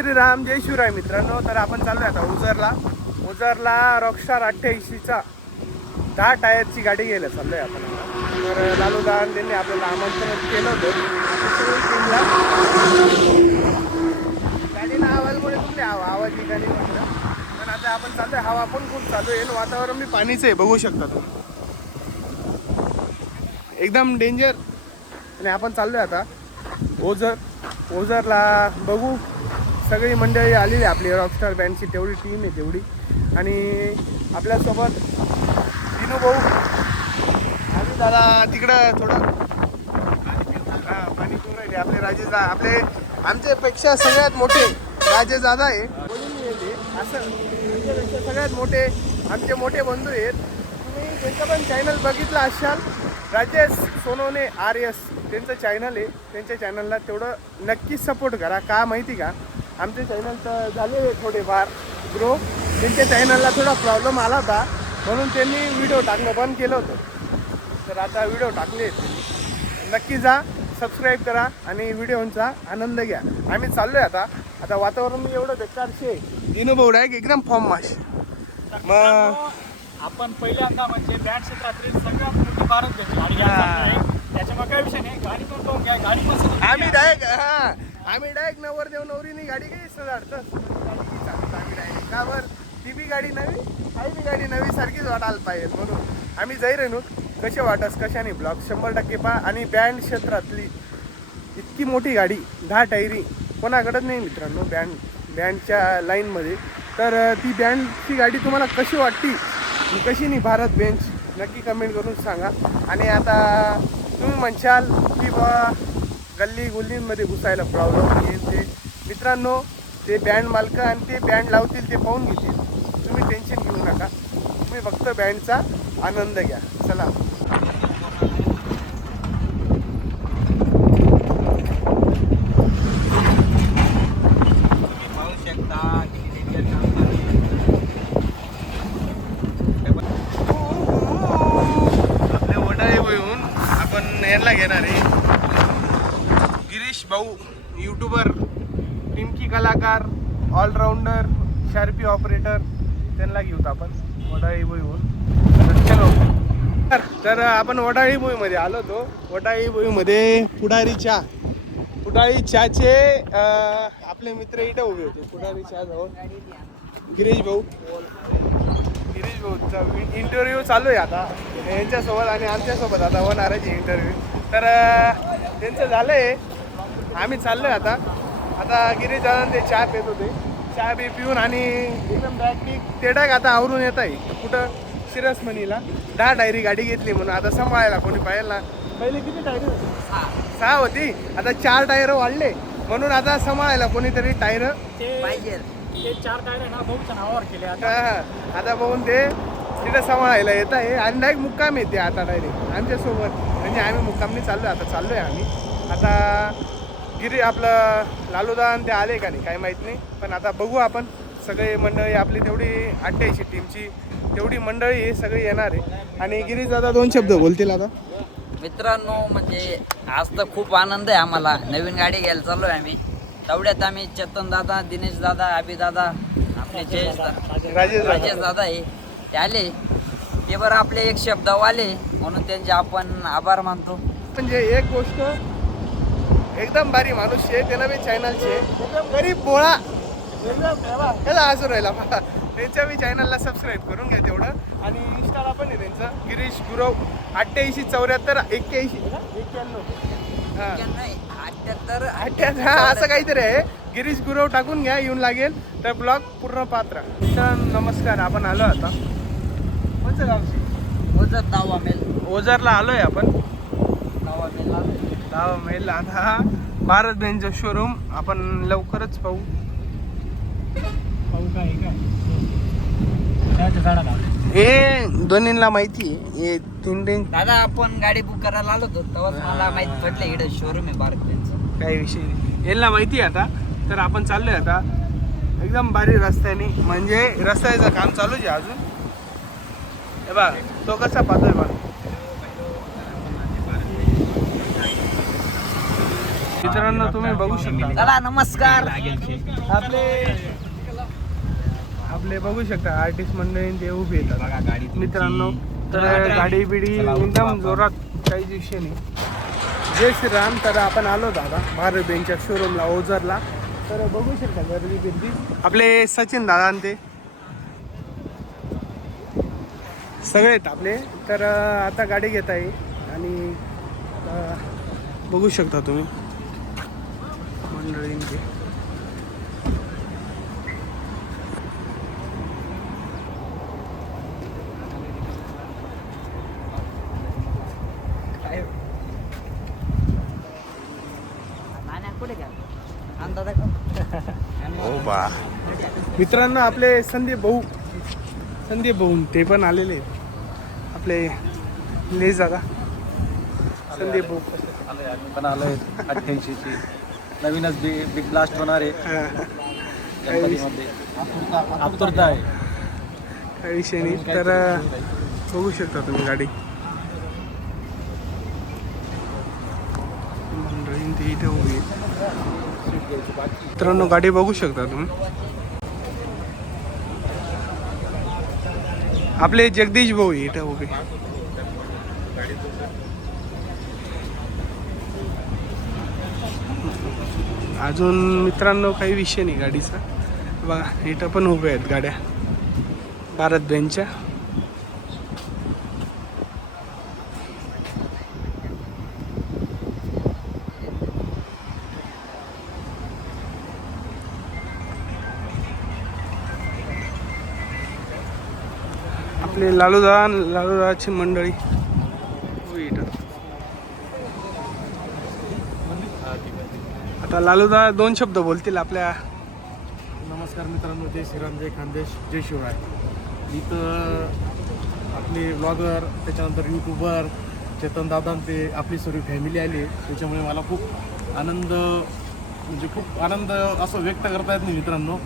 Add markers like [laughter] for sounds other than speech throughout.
श्रीराम जय शिवराय मित्रांनो. तर आपण चाललो आहे आता उजरला. उजरला रॉकस्टार अठ्ठ्याऐंशीचा दहा टायरची गाडी घ्यायला आहे आपण. तर लालू दान त्यांनी आपल्याला आमंत्रण केलं होतं. टीमला गाडीला आवाजमुळे तुमचे आवाज निघाली म्हटलं पण आता आपण चाललोय. हवा पण खूप चालू येईल वातावरण मी पाणीचं आहे. बघू शकता तुम्ही. एकदम डेंजर आणि आपण चाललोय आता. ओझर ओझरला बघू. सगळी मंडळी आलेली आहे आपली रॉकस्टार बँडची तेवढी टीम आहे तेवढी. आणि आपल्यासोबत दिनू भाऊ. आणि दादा तिकडं थोडं. पाणी पिऊन राहिले. आपले राजेश आपले आमच्यापेक्षा सगळ्यात मोठे राजेश दादा आहे. बोलून येते असं. आमच्यापेक्षा सगळ्यात मोठे आमचे मोठे बंधू आहेत. तुम्ही त्यांचं पण चॅनल बघितलं असाल. राजेश सोनवणे आर एस त्यांचं चॅनल आहे. त्यांच्या चॅनलला तेवढं नक्कीच सपोर्ट करा. का माहिती का? आमचे चॅनल तर झाले थोडेफार ग्रो त्यांच्या चॅनलला थोडा प्रॉब्लेम आला होता. म्हणून त्यांनी व्हिडिओ टाकणं बंद केलं होतं. तर आता व्हिडिओ टाकले नक्की जा सबस्क्राईब करा आणि व्हिडिओचा आनंद घ्या. आम्ही चाललोय आता. आता वातावरण एवढं बेकारशे दिनू भाऊ डायरेक्ट एकदम फॉर्म माश मग आपण पहिल्यांदा म्हणजे बँड क्षेत्रातील सगळ्यात मोठी भारत चाललोय. त्याच्यामुळे काय विषय नाही. गाडी पण पाहून घ्या गाडी पण आम्ही. डायरेक्ट हा. आम्ही डायरेक्ट नवर देव नवरीनी गाडी काही सजाडतं आम्ही डायरेक्ट का बरं ती बी गाडी नवी काही बी गाडी नवी सारखीच वाटायला पाहिजे म्हणून. आम्ही जाई रेणू कसे वाटस कशाने? ब्लॉक शंभर टक्के पा आणि बँड क्षेत्रातली इतकी मोठी गाडी दहा टायरी कोणाकडंच नाही मित्रांनो बँड बँडच्या लाईनमध्ये तर ती बँडची गाडी तुम्हाला कशी वाटती? कशी नाही भारत बेंच नक्की कमेंट करून सांगा. आणि आता तुम्ही म्हणशाल की बा गल्ली गुल्लींमध्ये घुसायला प्रॉब्लेम येईल ते मित्रांनो ते बँड मालकं आणि ते बँड लावतील ते पाहून घेतील. तुम्ही टेन्शन घेऊ नका. तुम्ही फक्त बँडचा आनंद घ्या. चला पाहू शकता किती danger काम आहे. आपल्या वडाळे येऊन आपण यांना घेणार आहे गिरीश भाऊ युट्यूबर टिमकी कलाकार ऑलराऊंडर शार्पी ऑपरेटर त्यांना घेऊत आपण वडाळी येऊन चलो हो. तर- तर आपण वडाळी मध्ये आलो होतो. वडाळी मध्ये पुढारी चहा पुढारी चहाचे आपले मित्र इथं उभे होते. पुढारी चहा जवळ. गिरीश भाऊ. गिरीश भाऊचा इंटरव्ह्यू चालू आहे आता. यांच्यासोबत आणि आमच्यासोबत आता होणार आहे इंटरव्ह्यू तर त्यांचं झालं आहे आम्ही चाललो आहे आता. आता गिरीश दादा ते चहा पेत होते. चहा बी पिऊन आणि एकदम बॅग तेडाक आता आवरून येत आहे. कुठं शिरसमणीला. दहा डायरी गाडी घेतली म्हणून. आता सांभाळायला कोणी पाहिजे ना? पहिले किती टायर सहा. होती? आता चार टायर वाढले. म्हणून आता सांभाळायला कोणीतरी टायर ते ते चार टायर आहे ना भाऊच्या नावावर केले आता. आता बघून ते तिथं सांभाळायला येत आहे. आणि डायरेक्ट मुक्काम येते आता डायरेक्ट आमच्यासोबत. म्हणजे आम्ही मुक्कामने चाललो आता चाललो आहे आम्ही. आता गिरी आपलं लालूदा आणि ते आले का नाही काही माहीत नाही. पण आता बघू आपण. सगळे मंडळी आपली तेवढी अठ्ठ्याऐंशी टीमची तेवढी मंडळी हे सगळे येणार आहे. आणि गिरीश दादा दोन शब्द बोलतील आता. मित्रांनो म्हणजे आज तर खूप आनंद आहे आम्हाला. नवीन गाडी घ्यायला चाललो आहे आम्ही. तेवढ्यात आम्ही चेतन दादा दिनेश दादा अभि दादा आपले जयेश राजेश राजेश दादा आहे ते आले. ते बरं आपले एक शब्द आले म्हणून त्यांचे आपण आभार मानतो. म्हणजे एक गोष्ट एकदम भारी माणूस आहे. त्याला बी चॅनलचे एकदम गरीब बोळा त्याला हजू राहिला त्यांच्या बी चॅनलला सबस्क्राईब करून घ्या तेवढं. आणि इंस्टाला पण आहे त्यांचं. गिरीश गुरव अठ्ठ्याऐंशी चौऱ्याहत्तर एक्क्याऐंशी. एक्क्याण्णव हां अठ्ठ्याहत्तर हा असं काहीतरी आहे. गिरीश गुरव टाकून घ्या येऊन लागेल. तर ब्लॉग पूर्ण पात्र तर नमस्कार. आपण आलो आता. कोणचं गावची ओझर दावा मेल. ओझरला आलोय आपण. दावा मेल मेल आता. भारत बेंच शोरूम आपण लवकरच पाहू. पाहू काय काय? हे दोन्हीला माहिती आहे. हे तीन तीन दादा आपण गाडी बुक करायला आलो होतो. तेव्हाच मला माहीत पडलं इकडे शोरूम आहे भारत बेंचं काही विषय नाही. यांना माहिती आहे आता. तर आपण चाललोय आता. एकदम भारी रस्त्याने. म्हणजे रस्त्याचं काम चालूच आहे अजून. हे बघ तो कसा पाहतोय बघ. मित्रांनो तुम्ही बघू शकता. चला नमस्कार. आपले आपले बघू शकता आर्टिस्ट मंडळी ते उभे येतात मित्रांनो तर गाडी. बिडी एकदम जोरात काहीच विषय नाही. जय श्रीराम तर आपण आलो दादा भारत बेंकच्या शोरूमला ओझरला. तर बघू शकता गर्दी बिर्दी. आपले सचिन दादा ते. सगळे आहेत आपले. तर आता गाडी घेत आहे आणि बघू शकता तुम्ही. मंडळींचे. हो बा. मित्रांनो आपले संदीप भाऊ. संदीप भाऊ ते पण आलेले आहेत. आपले ले जागा संदीप भाऊ. पण आलोय अठ्ठ्याऐंशीची. नवीनच बिग बिग ब्लास्ट होणार आहे. गणपतीमध्ये. आतुरता आहे. काही विषय नाही. तर बघू शकता तुम्ही गाडी. ते इथे उभी. मित्रांनो गाडी बघू शकता तुम्ही. आपले जगदीश भाऊ इथे उभे. अजून मित्रांनो काही विषय नाही गाडीचा. बघा इथं पण उभे आहेत गाड्या. भारत बेंचच्या आपले लालूदा लालूदाची मंडळी. उभी इथं. आता लालूदा दोन शब्द बोलतील आपल्या नमस्कार मित्रांनो जय श्रीराम जय खानदेश जय शिवराय. इथं आपले ब्लॉगर त्याच्यानंतर यूट्यूबर चेतन दादा ते आपली सर्व फॅमिली आली. त्याच्यामुळे मला खूप आनंद म्हणजे खूप आनंद असं व्यक्त करता येत नाही मित्रांनो.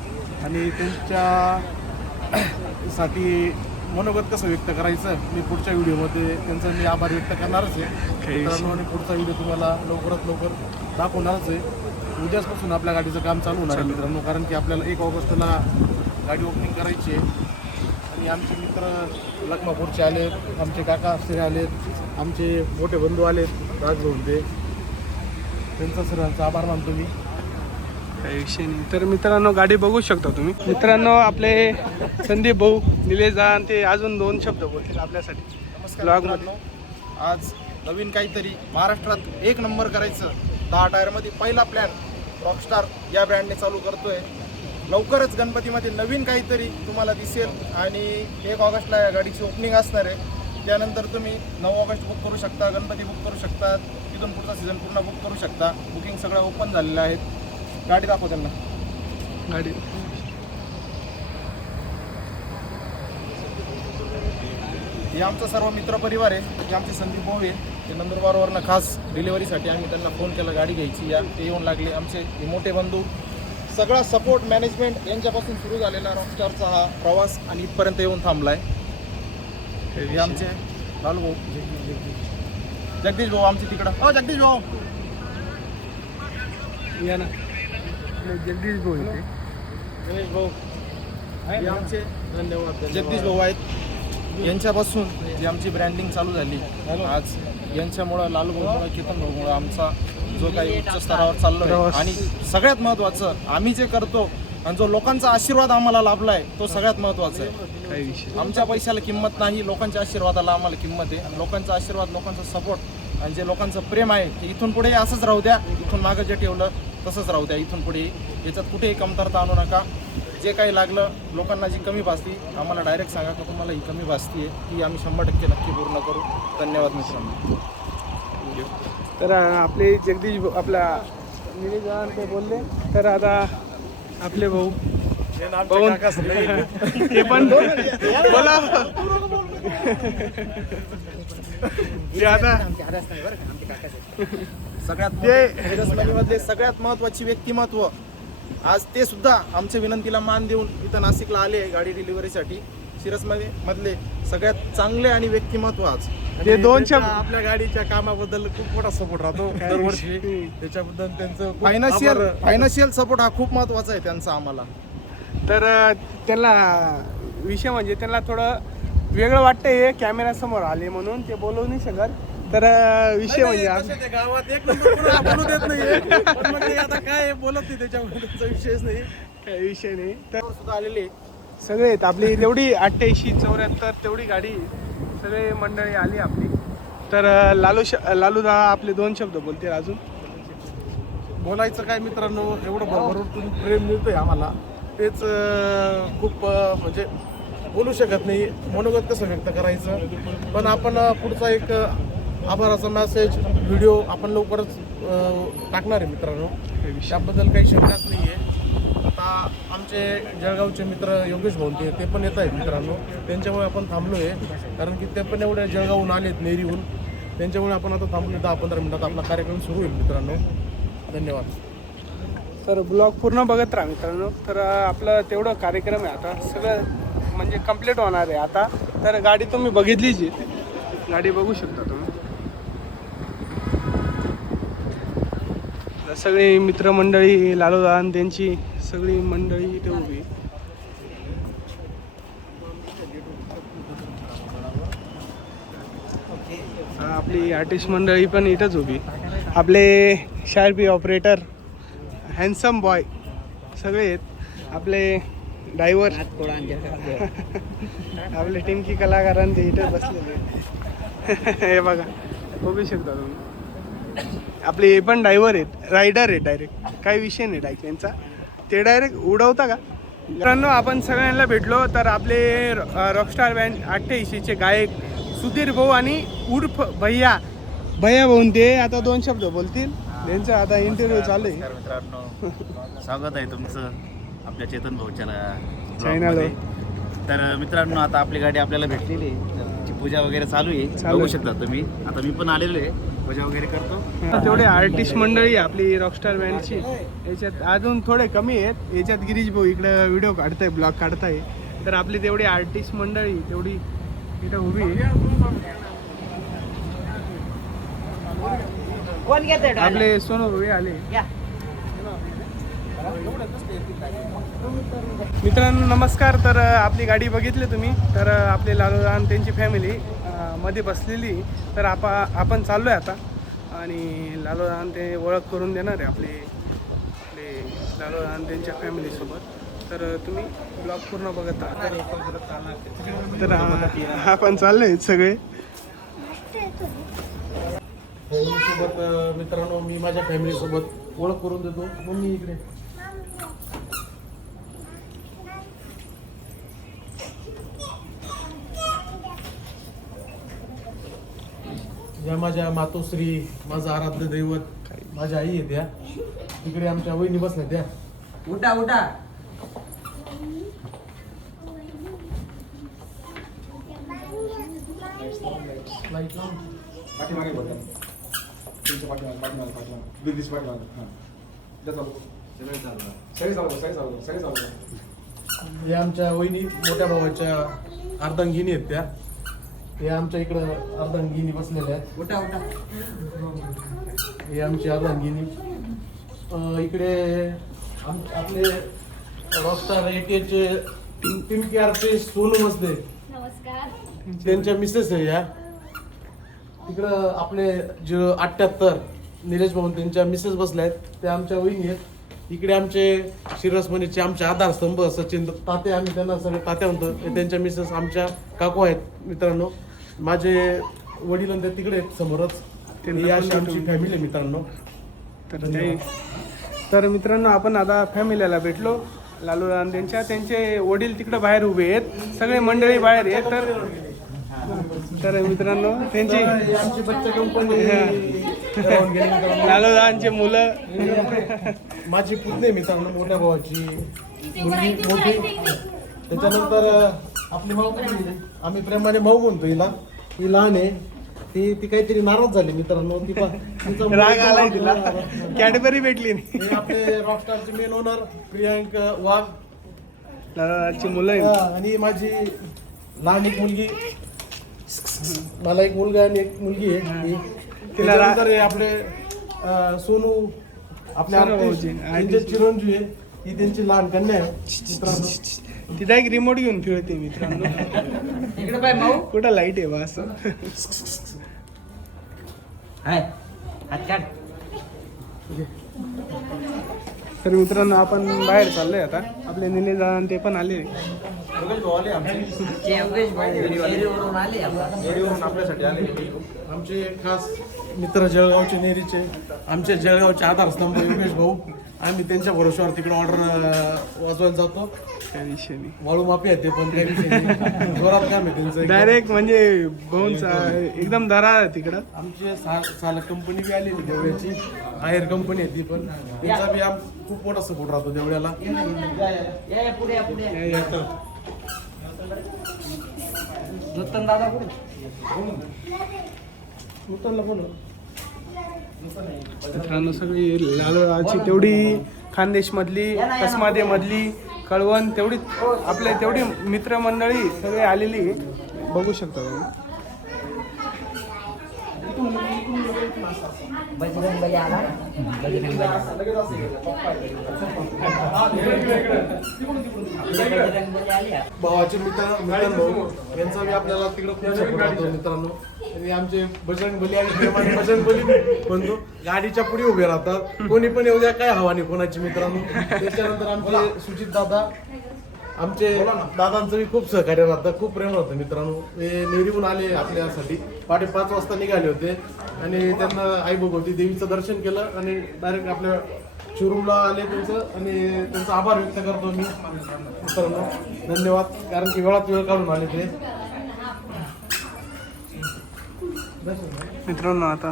आणि त्यांच्या साठी मनोगत कसं व्यक्त करायचं मी पुढच्या व्हिडिओमध्ये त्यांचा मी आभार व्यक्त करणारच आहे. मित्रांनो आणि पुढचा व्हिडिओ तुम्हाला लवकरात लवकर दाखवणारच आहे. उद्याचपासून आपल्या गाडीचं काम चालू होणार आहे मित्रांनो कारण की आपल्याला एक ऑगस्टला गाडी ओपनिंग करायची आहे. आणि आमचे मित्र लखमापूरचे आलेत आमचे काका अक्षरे आलेत आमचे मोठे बंधू आलेत राजभवन ते. त्यांचा सर्वांचा आभार मानतो मी. काही विषय नाही. तर मित्रांनो गाडी बघू शकता तुम्ही. मित्रांनो आपले संदीप भाऊ निलेश दा आणि ते अजून दोन शब्द बोलतील आपल्यासाठी. नमस्कार Vlog मध्ये. मित्रांनो आज नवीन काहीतरी महाराष्ट्रात एक नंबर करायचं. दहा टायरमध्ये पहिला प्लॅन रॉकस्टार या ब्रँडने चालू करतोय. लवकरच गणपतीमध्ये नवीन काहीतरी तुम्हाला दिसेल आणि एक ऑगस्टला या गाडीची ओपनिंग असणार आहे. त्यानंतर तुम्ही नऊ ऑगस्ट बुक करू शकता गणपती बुक करू शकता तिथून पुढचा सीझन पूर्ण बुक करू शकता. बुकिंग सगळं ओपन झालेलं आहेत गाडी दाखव त्यांना. गाडी. हे आमचा सर्व मित्रपरिवार आहे. हे आमचे संदीप भाऊ आहे. ते नंदुरबारवरनं खास डिलिव्हरीसाठी आम्ही त्यांना फोन केला गाडी घ्यायची. या ते येऊन लागले. आमचे हे मोठे बंधू सगळा सपोर्ट मॅनेजमेंट यांच्यापासून सुरू झालेला रॉकस्टारचा हा प्रवास आणि इथपर्यंत येऊन थांबलाय. हे आमचे लालू भाऊ. जगदीश भाऊ आमचे तिकडं. हो जगदीश भाऊ. या ना. जगदीश भाऊ गणेश भाऊ. हे आमचे धन्यवाद जगदीश भाऊ आहेत. यांच्यापासून जी आमची ब्रँडिंग चालू झाली आज यांच्यामुळं लालू भाऊमुळं केतन भाऊमुळं आमचा जो काही उच्च स्तरावर प्रवास. आणि सगळ्यात महत्त्वाचं आम्ही जे करतो आणि जो लोकांचा आशीर्वाद आम्हाला लाभलाय तो सगळ्यात महत्त्वाचा आहे. आमच्या पैशाला किंमत नाही लोकांच्या आशीर्वादाला आम्हाला किंमत आहे. आणि लोकांचा आशीर्वाद लोकांचा सपोर्ट आणि जे लोकांचं प्रेम आहे ते इथून पुढे असंच राहू द्या. इथून मागं जे ठेवलं तसंच राहू द्या. इथून पुढे याच्यात कुठेही कमतरता आणू नका. जे काही लागलं लोकांना जी कमी भासली आम्हाला डायरेक्ट सांगा का तुम्हाला ही कमी भासती आहे ती आम्ही शंभर टक्के नक्की पूर्ण करू धन्यवाद मित्रांनो तर आपले जगदीश आपला निलेश ते बोलले तर आता आपले भाऊ ते पण बोला ते आता सगळ्यात ते- मधले सगळ्यात महत्वाची व्यक्तिमत्व आज ते सुद्धा आमच्या विनंतीला मान देऊन इथं नाशिकला आले गाडी डिलिव्हरीसाठी. सिरसमध्ये मधले सगळ्यात चांगले आणि व्यक्तिमत्व आज. ते दोन शब्द- आपल्या गाडीच्या कामाबद्दल खूप मोठा सपोर्ट राहतो. दरवर्षी. त्याच्याबद्दल त्यांचं फायनान्शियल. फायनान्शियल सपोर्ट हा खूप महत्त्वाचा आहे त्यांचा आम्हाला. तर त्यांना विषय म्हणजे त्यांना थोडं वेगळं वाटतंय कॅमेऱ्यासमोर आले म्हणून. ते बोलवू नाही शकत. तर विषय म्हणजे नाही, आम- ते गावात एक नंबर कोणाला बोलू देत नाहीये पण मग ते आता काय बोलत नाही त्याच्यामुळे त्यांचा विषयच नाही. काही विषय नाही. तर सुद्धा आलेले सगळे आहेत. आपली तेवढी अठ्ठ्याऐंशी चौऱ्याहत्तर तेवढी गाडी सगळे मंडळी आली आपली. तर अ, लालू श लालूदा आपले दोन शब्द बोलतील अजून. बोलायचं काय मित्रांनो? एवढं भरभरून प्रेम मिळतंय आम्हाला. तेच अं, खूप अं, म्हणजे बोलू शकत नाही. मनोगत कसं व्यक्त करायचं? पण आपण अं, पुढचा एक अं, आभाराचा मेसेज व्हिडिओ आपण लवकरच टाकणार आहे मित्रांनो. त्याबद्दल काही शंकाच नाही आहे आता आमचे जळगावचे मित्र योगेश भाऊंते ते पण येत आहेत मित्रांनो. त्यांच्यामुळे आपण थांबलो आहे कारण की ते पण एवढे जळगावहून आलेत नेरीहून. त्यांच्यामुळे आपण आता थांबलो दहा पंधरा मिनिटात. आपला कार्यक्रम सुरू होईल मित्रांनो. धन्यवाद. तर ब्लॉग पूर्ण बघत राहा मित्रांनो. तर आपलं तेवढं कार्यक्रम आहे आता. सगळं म्हणजे कंप्लीट होणार आहे आता. तर गाडी तुम्ही बघितलीच आहे. गाडी बघू शकता तुम्ही. सगळी मित्रमंडळी लालोदा आणि त्यांची सगळी मंडळी इथे उभी. आपली आर्टिस्ट मंडळी पण इथंच उभी. आपले शार्पी ऑपरेटर हँडसम बॉय सगळे आहेत. आपले ड्रायव्हर आपले टिमकी कलाकारां ते इथं बसलेले हे बघा बघू शकता तुम्ही. आपले हे पण ड्रायव्हर आहेत. रायडर आहेत डायरेक्ट काही विषय नाही डायरेक्ट त्यांचा ते डायरेक्ट उडवता का? मित्रांनो आपण सगळ्यांना भेटलो तर आपले रॉकस्टार बँड अठ्ठ्याऐंशीचे गायक सुधीर भाऊ आणि उर्फ भैया. भैया भाऊन ते आता दोन शब्द बोलतील. त्यांचं आता इंटरव्ह्यू चालू आहे. मित्रांनो. स्वागत आहे तुमचं आपल्या चेतन भाऊच्या ब्लॉगमध्ये. तर मित्रांनो आता आपली गाडी आपल्याला भेटलेली आहे. पूजा वगैरे चालू आहे. बघू आहे. शकता तुम्ही. आता मी पण आलेलो आहे. पूजा वगैरे करतो. तेवढे आर्टिस्ट मंडळी आपली रॉकस्टार बँडची याच्यात अजून थोडे कमी आहेत. याच्यात गिरीश भाऊ इकडं व्हिडिओ काढताय ब्लॉग काढताय. तर आपली तेवढी आर्टिस्ट मंडळी तेवढी इथं उभी आहे. आपले सोनू भाऊ आले. मित्रांनो नमस्कार. तर आपली गाडी बघितली तुम्ही. तर आपले लालू आणि त्यांची फॅमिली मध्ये बसलेली. तर आपा आपण चाललो आहे आता. आणि लालू आणि ते ओळख करून देणार आहे आपले आपले लालू आणि त्यांच्या फॅमिलीसोबत तर तुम्ही ब्लॉग पूर्ण बघत राहा. तर अ, आपण चाललो आहे सगळे. सोबत मित्रांनो मी माझ्या फॅमिलीसोबत ओळख करून देतो. मम्मी इकडे. या माझ्या मातोश्री माझं आराध्य दैवत माझ्या आई आहे त्या. तिकडे आमच्या वहिनी बसल्या त्या. उठा उठा. लाइट लावून पाठीमागे बघा तुमच्या पाठीमागे पाठीमागे पाठीमागे. दिदीच पाठीमागे हां. द्या चालू. सगळे चालू सगळे चालू सगळे चालू. या आमच्या वहिनी मोठ्या भावाच्या अर्धांगिनी आहेत त्या. हे आमच्या इकडं अर्धांगिनी बसलेल्या आहेत. उठा उठा. हे आमची अर्धांगिनी. अं, इकडे आम आपले रॉकस्टार एकेचे टिमकी आर्टिस्ट सोनू मसदे नमस्कार. त्यांच्या मिसेस आहे या. तिकडं आपले जे अठ्ठ्याहत्तर निलेश भाऊन त्यांच्या मिसेस बसल्या आहेत. त्या आमच्या वहिनी आहेत. इकडे आमचे शिरसमणीचे आमचे आधारस्तंभ सचिन ताते आम्ही त्यांना सगळे तात्या म्हणतो. ते त्यांच्या मिसेस आमच्या काकू आहेत मित्रांनो. माझे वडील आणि ते तिकडे आहेत समोरच. ही अशी आमची फॅमिली आहे मित्रांनो. तर ते तर मित्रांनो आपण आता फॅमिलीला भेटलो. लालू रान त्यांच्या त्यांचे वडील तिकडे बाहेर उभे आहेत. सगळे मंडळी बाहेर आहेत. तर तर मित्रांनो त्यांची तर आमची बच्चा कंपनी राहून गेली मित्रांनो. लालू रानचे मुलं. माझी पुतणी मित्रांनो मोठ्या भावाची. मुलगी मोठी. त्याच्यानंतर आपली माऊ पण आहे. आम्ही प्रेमाने माऊ म्हणतो हिला. ही लहान आहे. ती ती काहीतरी नाराज झाली मित्रांनो. ती पा- तिचा मुलगा- राग आलाय तिला. कॅडबरी भेटली नाही. हे आपले रॉकस्टारचे मेन ओनर प्रियांक वाघ. मुलं आहेत. हा, आणि माझी लहान एक मुलगी. मला एक मुलगा आणि एक मुलगी आहे. ही. तिला रा- त्याच्यानंतर हे आपले अं, सोनू आपले सोनू भाऊजी, त्यांचे आर्टिस्ट. चिरंजीव आहे. ही त्यांची लहान कन्या आहे. मित्रांनो. तिथं एक रिमोट घेऊन फिरते मित्रांनो इकडे पाय माऊ. कुठं लाइट आहे बा असं? तर मित्रांनो आपण बाहेर चाललोय आता. आपले दादा आणि ते पण आले. आमचे योगेश भाऊ डेअरीवरून आले आता. आपल्यासाठी आले. आमचे खास मित्र जळगावचे नेरीचे. आमचे जळगावचे आधारस्तंभ योगेश भाऊ. आम्ही त्यांच्या भरोश्यावर तिकडे ऑर्डर वाजवायला जातो. विषय नाही. वाळू माफी आहे ते पण. जोरात काम आहे त्यांचं. डायरेक्ट म्हणजे एकदम दरा आहे तिकडं. आमची सा सालक कंपनी बी आलेली देवळ्याची. हायर कंपनी आहे ती पण. त्यांचा बी आम खूप मोठा सपोर्ट राहतो देवळ्याला. दादा कुठे? मित्रांनो सगळी लालची तेवढी खानदेश मधली कसमादे मधली कळवण तेवढी आपले तेवढी मित्रमंडळी सगळे आलेली. बघू शकता तुम्ही. बजरंग बली आला बजरंग भावाचे मित्र मित्र भाऊ यांचा बी आपल्याला तिकडे खूप सपोर्ट मित्रांनो. आणि आमचे बजरंग बली आणि बजरंग बली म्हणतो गाडीच्या पुढे उभे राहतात. कोणी पण येऊ द्या काय हवा नाही कोणाची मित्रांनो. त्याच्यानंतर आमचे सुजित दादा आमचे दादांचं बी खूप सहकार्य राहतं खूप प्रेम राहतं मित्रांनो. ते नेरीहून आले आपल्यासाठी. पहाटे पाच वाजता निघाले होते. आणि त्यांना आई भगवती देवीचं दर्शन केलं आणि डायरेक्ट आपल्या शोरूमला आले त्यांचं. आणि त्यांचा आभार व्यक्त करतो मी. मित्रांनो धन्यवाद. कारण की वेळात वेळ काढून आले ते. मित्रांनो आता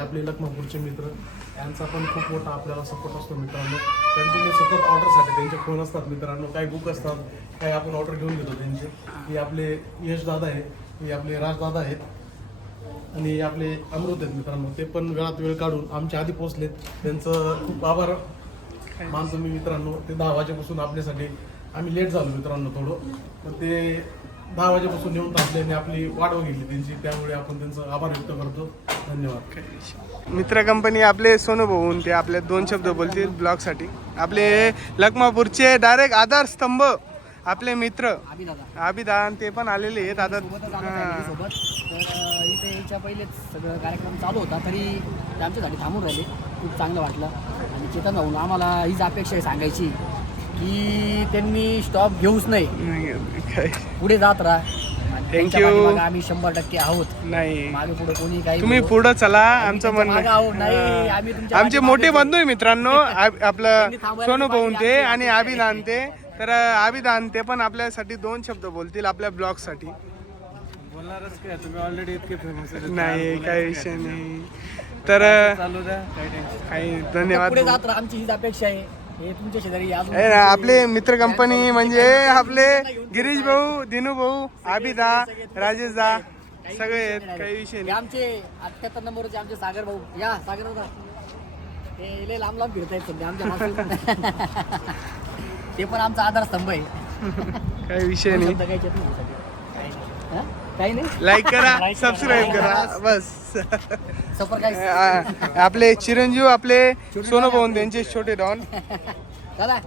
आपले लखमापूरचे मित्र. यांचा पण खूप मोठा आपल्याला सपोर्ट असतो मित्रांनो. कंटिन्यू सतत ऑर्डरसाठी त्यांचे फोन असतात मित्रांनो. काही बुक असतात काही आपण ऑर्डर घेऊन घेतो त्यांचे. हे आपले यश दादा आहे हे आपले राजदादा आहेत आणि आपले अमृत आहेत मित्रांनो. ते पण वेळात वेळ काढून आमच्या आधी पोहोचलेत. त्यांचं खूप आभार. मानतो मी मित्रांनो ते दहा वाजेपासून आपल्यासाठी आम्ही लेट झालो मित्रांनो थोडं. पण ते दहा वाजेपासून येऊन थांबले आणि आपली वाट बघितली त्यांची. त्यामुळे आपण त्यांचं आभार व्यक्त करतो. धन्यवाद. मित्र कंपनी आपले सोनू भाऊन ते आपले दोन शब्द बोलतील ब्लॉगसाठी आपले लखमापूरचे डायरेक्ट आधार स्तंभ आपले मित्र अभिदा आणि ते पण आलेले आहेत. आता हां. सोबत. तर अं, इथे यायच्या पहिलेच सगळं कार्यक्रम चालू होता. तरी ते आमच्यासाठी थांबून राहिले. खूप चांगलं वाटलं. आणि चेतन भाऊन आम्हाला हीच अपेक्षा आहे सांगायची. की त्यांनी स्टॉप घेऊच नाही. पुढे जात राहा. आणि त्यांच्या you. पाठीमागं आम्ही शंभर टक्के आहोत. नाही. मागे पुढे कोणी काही तुम्ही. पुढं चला आमचं त्यांच्या म्हणणं मागं आहोत. नाही, आम्ही तुमच्या आमचे पाठीमागे मोठे. बंधू आहे मित्रांनो. [laughs] आपलं त्यांनी थांबायला सोनू पाहिजे, भाऊन ते आमची आणि अपेक्षा अभिदान ते. तर अभिदान ते पण आपल्यासाठी दोन शब्द बोलतील आपल्या ब्लॉगसाठी बोलणारच काय तुम्ही ऑलरेडी इतके फेमस नाही काही विषय नाही. तर चालू द्या काही धन्यवाद. पुढे जात राहा आमची हीच अपेक्षा आहे. हे तुमच्या शेजारी अजून ए, आपले मित्र कंपनी म्हणजे आपले गिरीश भाऊ दिनू भाऊ आबिदा राजेश दा सगळे आहेत. काही विषय हे नाही. आमचे अठ्याहत्तर नंबरचे आमचे सागर भाऊ. या सागर दादा. हे लय लांब लांब फिरत आहेत सध्या आमच्या. [laughs] ते पण आमचा आधारस्तंभ आहे. काही विषय नाही. काही नाही. लाईक करा [laughs] सबस्क्राईब करा. बस. सफर काय? [laughs] आ- आपले चिरंजीव आपले सोनू भाऊन त्यांचे छोटे डॉन. दादा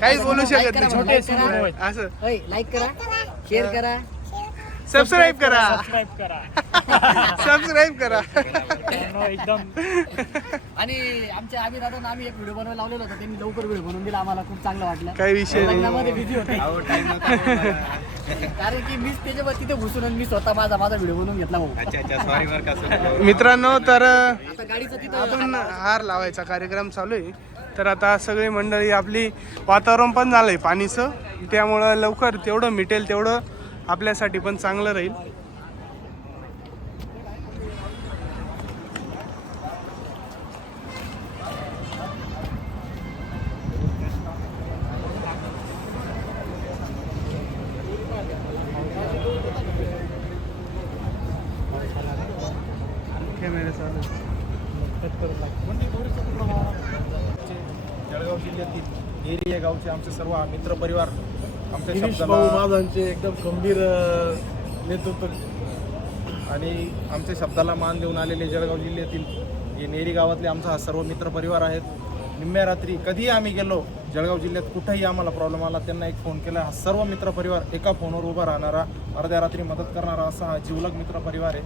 काहीच बोलू शकत नाही. करा. असं. लाईक करा शेअर करा. सबस्क्राईब करा. सबस्क्राईब करा. [laughs] सबस्क्राईब करा. एकदम. आणि आमच्या आम्ही दादा आम्ही एक व्हिडिओ बनवायला लावलेला होता. त्यांनी लवकर व्हिडिओ बनवून दिला. आम्हाला खूप चांगलं वाटलं. काही विषय नाही. लग्नामध्ये बिझी होते. कारण की मीच त्याच्यावर तिथे घुसून आणि मी स्वतः माझा माझा व्हिडिओ बनवून घेतला भाऊ. अच्छा अच्छा. सॉरी बरं का सर मित्रांनो तर आता गाडीचं तिथं आपण हार लावायचा कार्यक्रम चालू आहे. तर आता सगळी मंडळी आपली वातावरण पण झालंय पाणीचं. त्यामुळं लवकर तेवढं मिटेल तेवढं आपल्यासाठी पण चांगलं राहील कॅमेरा चालू आहे. जळगाव जिल्ह्यातील नेरी या गावचे आमचे सर्व मित्र परिवार आमच्या माझांचे एकदम खंबीर अं, नेतृत्व आणि आमच्या शब्दाला मान देऊन आलेले जळगाव जिल्ह्यातील हे नेरी गावातले आमचा हा सर्व मित्र परिवार आहेत. निम्म्या रात्री कधीही आम्ही गेलो जळगाव जिल्ह्यात कुठेही आम्हाला प्रॉब्लेम आला त्यांना एक फोन केला. हा सर्व मित्र परिवार एका फोनवर उभा राहणारा अर्ध्या रात्री मदत करणारा असा हा जिवलग मित्र परिवार आहे.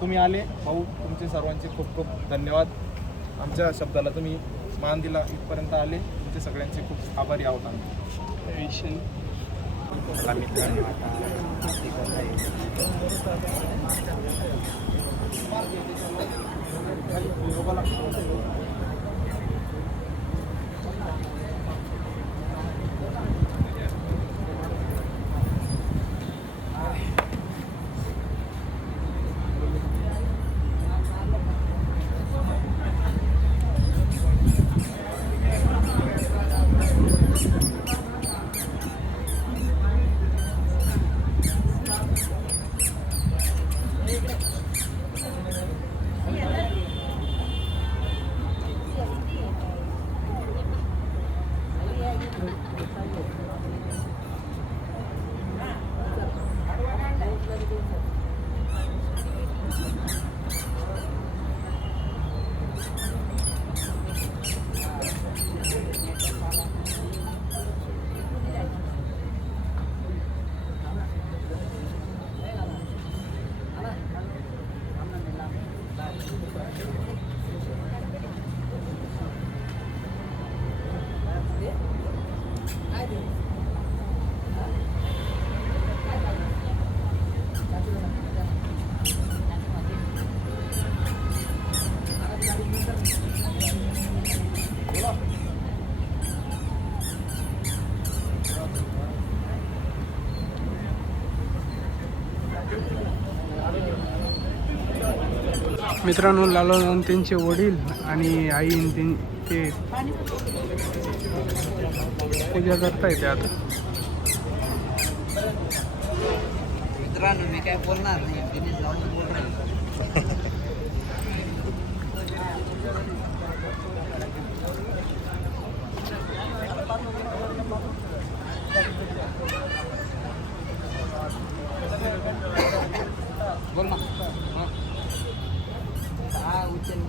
तुम्ही आले भाऊ तुमचे सर्वांचे खूप खूप धन्यवाद. आमच्या शब्दाला तुम्ही मान दिला इथपर्यंत आले. तुमचे सगळ्यांचे खूप आभारी आहोत आम्ही. मित्रांनो मित्रांनो लालू त्यांचे वडील आणि आई ते पूजा करताय ते आता. मित्रांनो मी काय बोलणार नाही बोल ना हा. हा उचल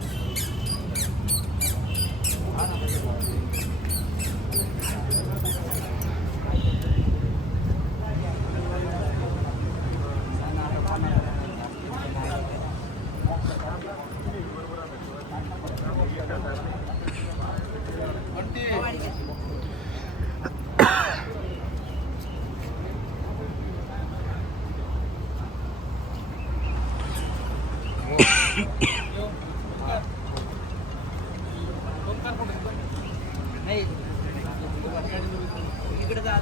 हा ना. नाही इकडे जा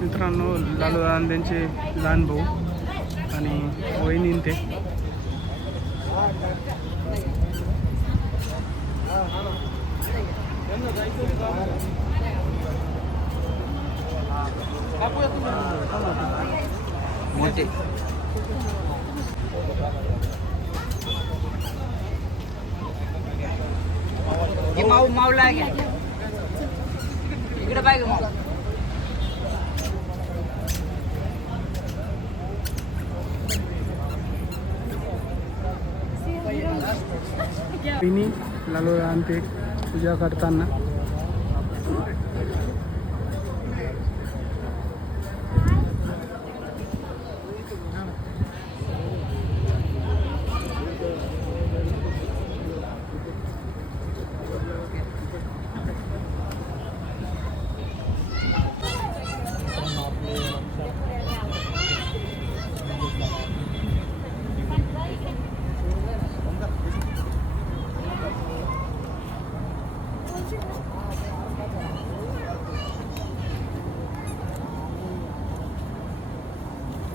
मित्रांनो आणि त्यांचे लहान भाऊ आणि वहिनी ते. मोठे. माऊ माऊला इकडे पाहिजे माऊ वहिनी लालू ते पूजा करताना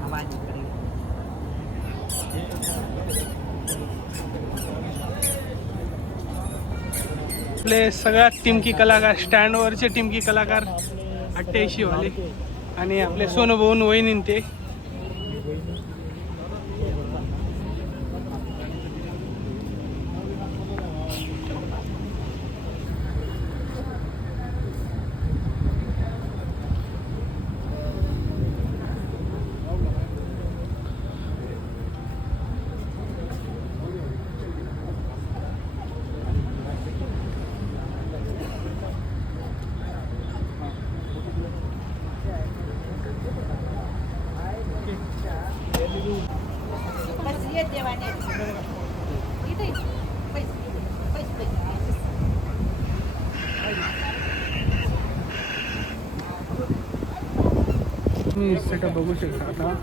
आवाज इकडे आपले सगळ्यात टिमकी कलाकार स्टँडवरचे टिमकी कलाकार अठ्ठ्याऐंशी वाले आणि आपले सोनभाऊन वहिनी ते. तुम्ही बघू शकता आता.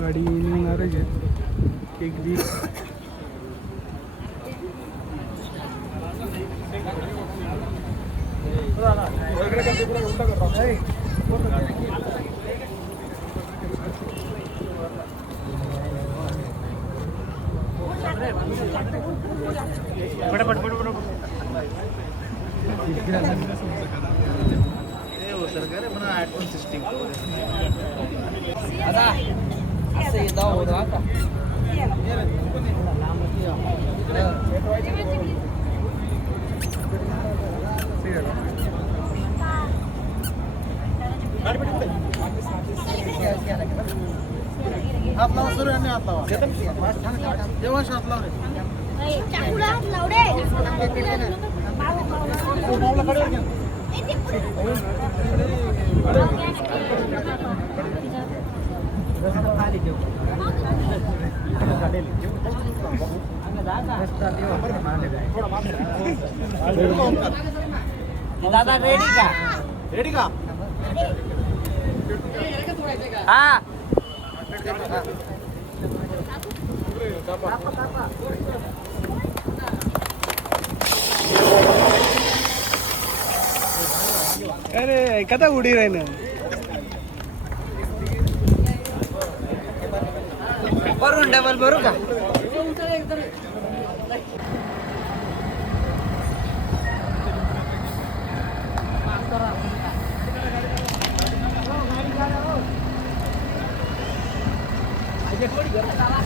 गाडी निघणारच आहे. एक दिवस. सिस्टीम असं येतं होतं आता हात लावा. सुरू आणि हात लावा. जेवण हात लाव. रे चाकूला हात लाव रे दादा रेडी का? रेडी का? हा. अरे कदा उडी राही ना. भरून डबल भरू का? Yeah, what?